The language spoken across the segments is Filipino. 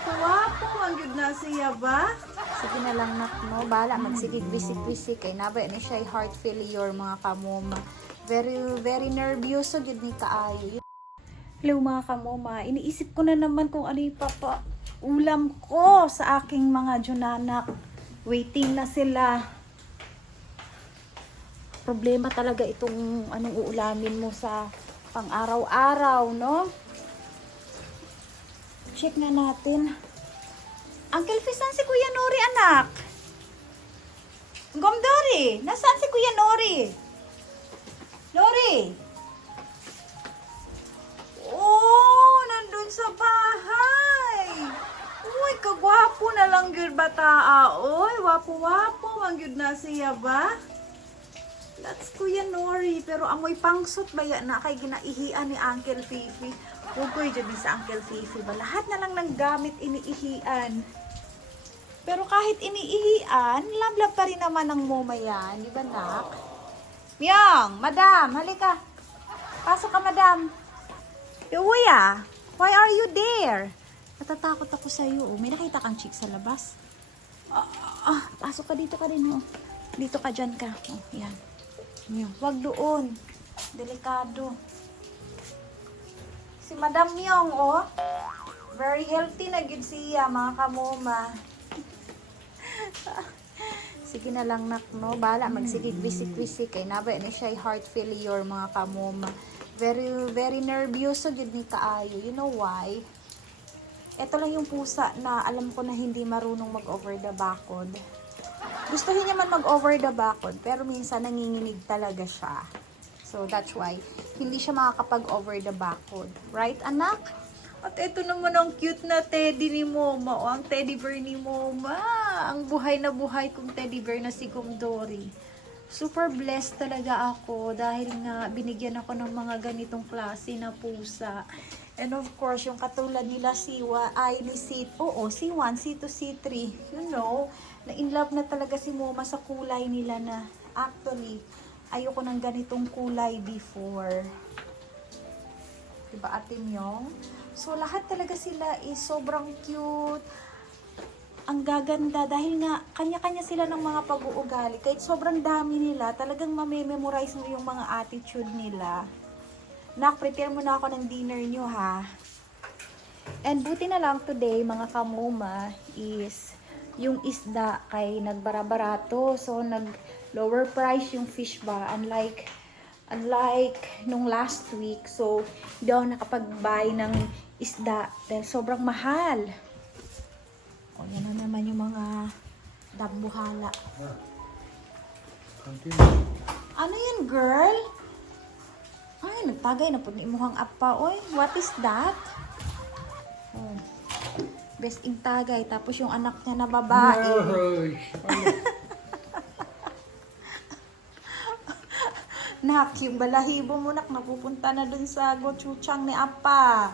Wapo-wapo, ang yun na siya ba? Sige na lang nak no, bala magsigig bisik-bisik kay nabay ni siya heart failure mga kamoma. Very nervous so gid ni kaayo. Hello mga kamoma, iniisip ko na naman kung ano yung ulam ko sa aking mga junanak. Waiting na sila. Problema talaga itong anong uulamin mo sa pang-araw-araw, no? Check na natin. Uncle Fish, saan si Kuya Nori, anak? Gomdori, nasaan si Kuya Nori? Nori? Oh, nandun sa bahay. Uy, kagwapo na lang yun bataa. Uy, wapo-wapo, ang yun na siya ba? That's Kuya Nori. Pero amoy pangsot ba yan na kay ginaihian ni Uncle Fifi? Hugoy dyan sa Uncle Fifi ba? Lahat na lang ng gamit iniihian. Pero kahit iniihian, lablab pa rin naman ng moma yan. Di ba, nak? Myong, madam, halika. Pasok ka, madam. Uy, why are you there? Natatakot ako sa'yo. May nakita kang chick sa labas. Pasok ka dito ka rin. Oh. Dito ka dyan ka. Oh, yan. Myong, wag doon. Delikado. Si Madam Myong, oh. Very healthy na gid siya, mga kamoma. Sige na lang nak no, bala magsigig bisik-bisik kay nabay ni siya heart failure mga kamoma. Very nervous so gid ni kaayo. You know why? Ito lang yung pusa na alam ko na hindi marunong mag-over the backod. Gustuhin niya man mag-over the backod pero minsan nanginginig talaga siya. So that's why hindi siya makakapag-over the backod. Right, anak? At ito naman ang cute na teddy ni Moma. O, ang teddy bear ni Moma. Ang buhay na buhay kong teddy bear na si Gomdori. Super blessed talaga ako dahil nga binigyan ako ng mga ganitong klase na pusa. And of course, yung katulad nila Siwa ay ni C1, C2, C3. You know, na in love na talaga si Moma sa kulay nila na actually, ayoko ng ganitong kulay before. Diba, Ate Myong? So, lahat talaga sila is sobrang cute. Ang gaganda dahil nga kanya-kanya sila ng mga pag-uugali. Kahit sobrang dami nila, talagang mamememorize mo yung mga attitude nila. Nak, prepare mo na ako ng dinner nyo, ha? And buti na lang today, mga kamoma, is yung isda kay nagbara-barato. So, nag-lower price yung fish ba. Unlike nung last week. So, hindi ako nakapag-buy ng isda dahil sobrang mahal. O, yan na naman yung mga dambuhala. Ano yan, girl? Ay, nagtagay na po ni imuhang apa. Oy, what is that? Oh, best ing tagay. Tapos yung anak niya na babae. Nak, yung balahibo mo nak, napupunta na dun sa gochujang ni Apa.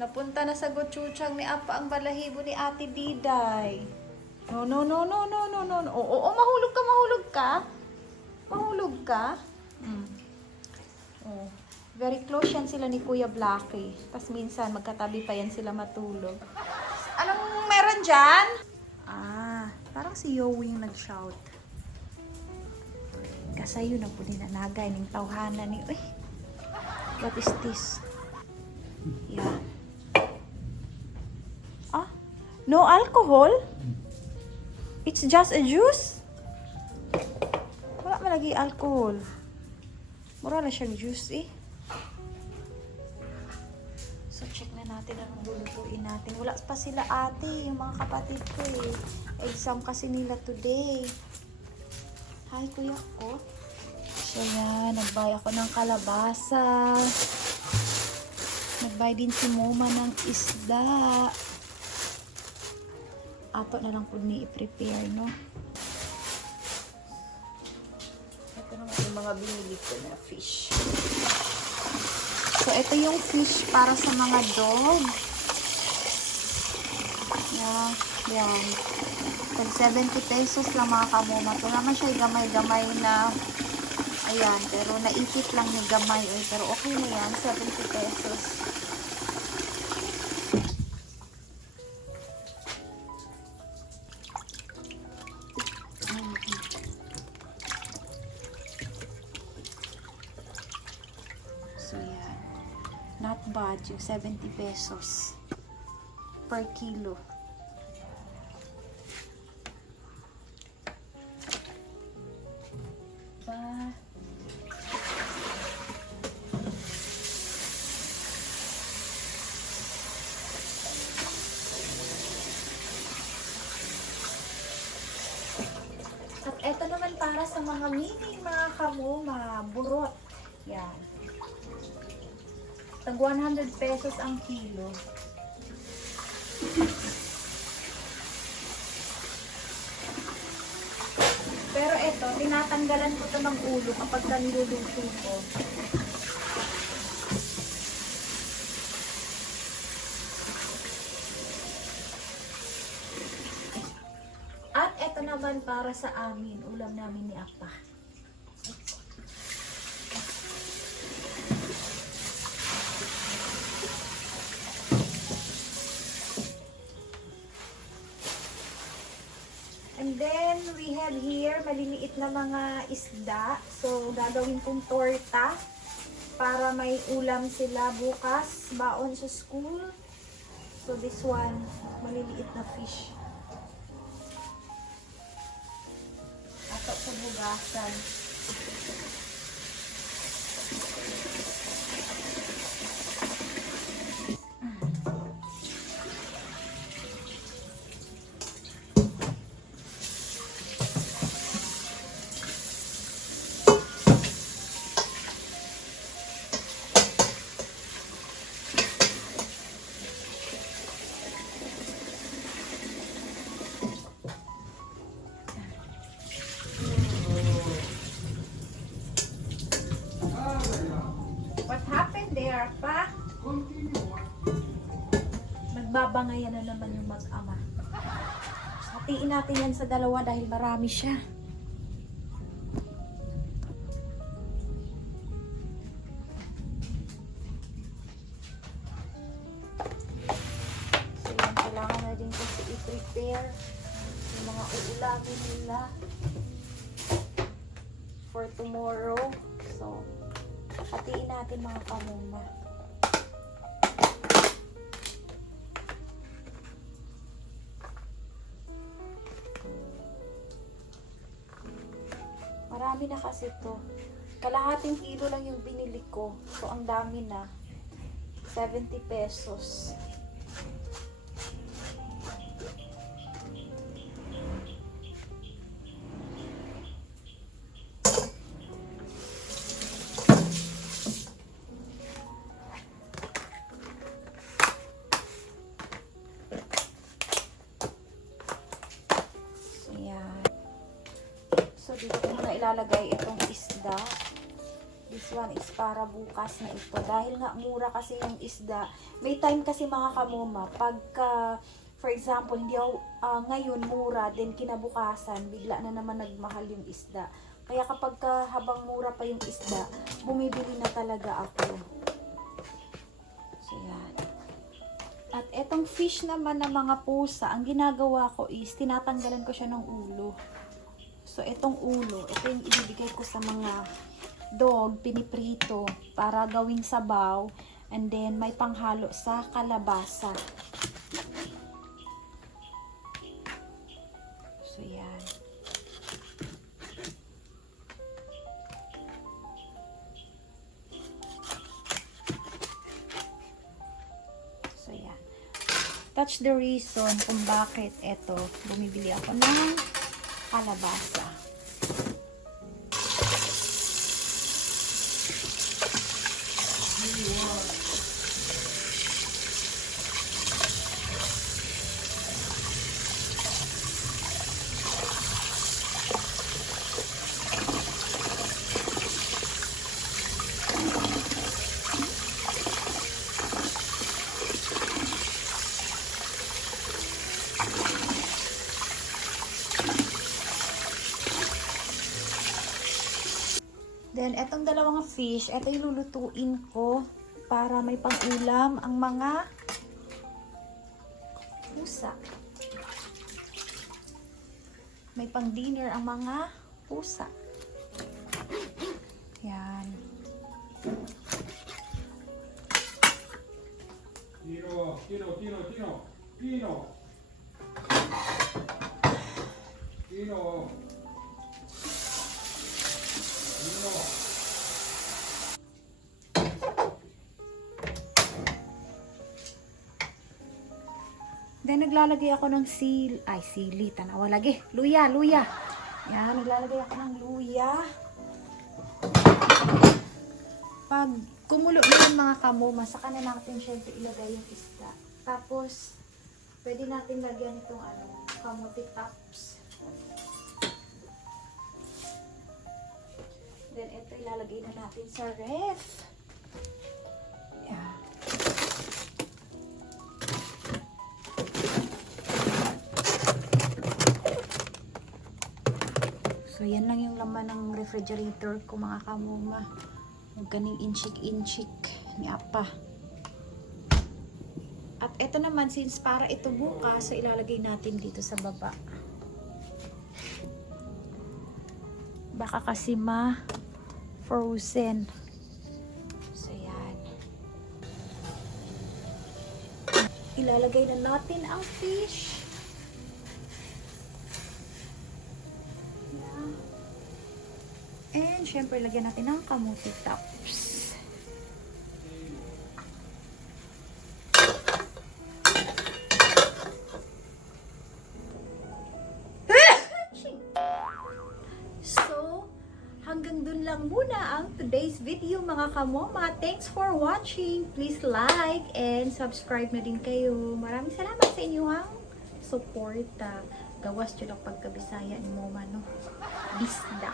Napunta na sa gochujang ni Apa ang balahibo ni Ate Diday. No. Oo, mahulog ka. Mahulog ka. Oh. Very close yan sila ni Kuya Blackie. Tapos minsan, magkatabi pa yan sila matulog. Anong meron dyan? Parang si Yowing nag-shout. Kasayo na po ninanagay ng tawhanan ni, uy, what is this? Yeah. No alcohol? It's just a juice? Wala malagi alcohol. Mura na siyang juice, eh. So, check na natin anong lulutuin natin. Wala pa sila ate, yung mga kapatid ko, eh. Exam kasi nila today. Hi, kuya ko. So, yan. Nagbay ako ng kalabasa. Nagbay din si Moma ng isda. Ato na lang po ni i-prepare, no? Ito naman yung mga binili ko na fish. So, ito yung fish para sa mga dog. Yan. Tag 70 pesos lang mga kamoma. Ito naman siya gamay-gamay na, ayan, pero naipit lang yung gamay. Pero okay na yan, 70 pesos. Not bad yung 70 pesos per kilo. Ba? At eto naman para sa mga mini mga kamoma, burot. Yan. Tag 100 pesos ang kilo. Pero eto, tinatanggalan ko to ng ulo kapag niluluto ko. At eto naman para sa amin, ulam namin ni Apa. And then, we have here, maliliit na mga isda. So, gagawin kong torta para may ulam sila bukas, baon sa school. So, this one, maliliit na fish. Ato sa bugasan. What happened there, Pa? Nagbabangayan na naman yung mag-ama. Hatiin natin yan sa dalawa dahil marami siya. So yan, kailangan na din kasi i-prepare yung mga uulamin nila for tomorrow. So, hatiin natin mga kamoma. Marami na kasi to. Kalahating kilo lang yung binili ko. So, ang dami na. 70 pesos. So, dito ko muna ilalagay itong isda. This one is para bukas na ito. Dahil nga mura kasi yung isda. May time kasi mga kamoma, pagka, for example, hindi ngayon mura, then kinabukasan, bigla na naman nagmahal yung isda. Kaya kapag habang mura pa yung isda, bumibili na talaga ako. So, yan. At etong fish naman ng mga pusa, ang ginagawa ko is, tinatanggalan ko siya ng ulo. So, itong ulo, ito yung ibibigay ko sa mga dog, piniprito, para gawing sabaw. And then, may panghalo sa kalabasa. So, yan. So, yan. That's the reason kung bakit ito, bumibili ako ng kalabasa. Then, etong dalawang fish, eto yung lulutuin ko para may pang-ulam ang mga pusa. May pang-dinner ang mga pusa. Yan. Pino. Pino. Pino. Pino. Then, naglalagay ako ng sili, tanawa lagi. Luya. Yan, naglalagay ako ng luya. Pag kumulo na yung mga kamoma, saka na natin syempre ilagay yung isda. Tapos, pwede natin lagyan itong kamuti tops. Then, ito ilalagay na natin sa ref. Yeah. So, yan lang yung laman ng refrigerator ko mga kamoma. Huwag kaning inchik-inchik ni Apa. At ito naman, since para ito bukas, so ilalagay natin dito sa baba. Baka kasi ma-frozen. So, yan. Ilalagay na natin ang fish. And, syempre, lagyan natin ng kamuti tops. So, hanggang dun lang muna ang today's video, mga kamoma. Thanks for watching. Please like and subscribe na din kayo. Maraming salamat sa inyong support. Gawas yun ang pagkabisaya ni Moma, no? Bisda.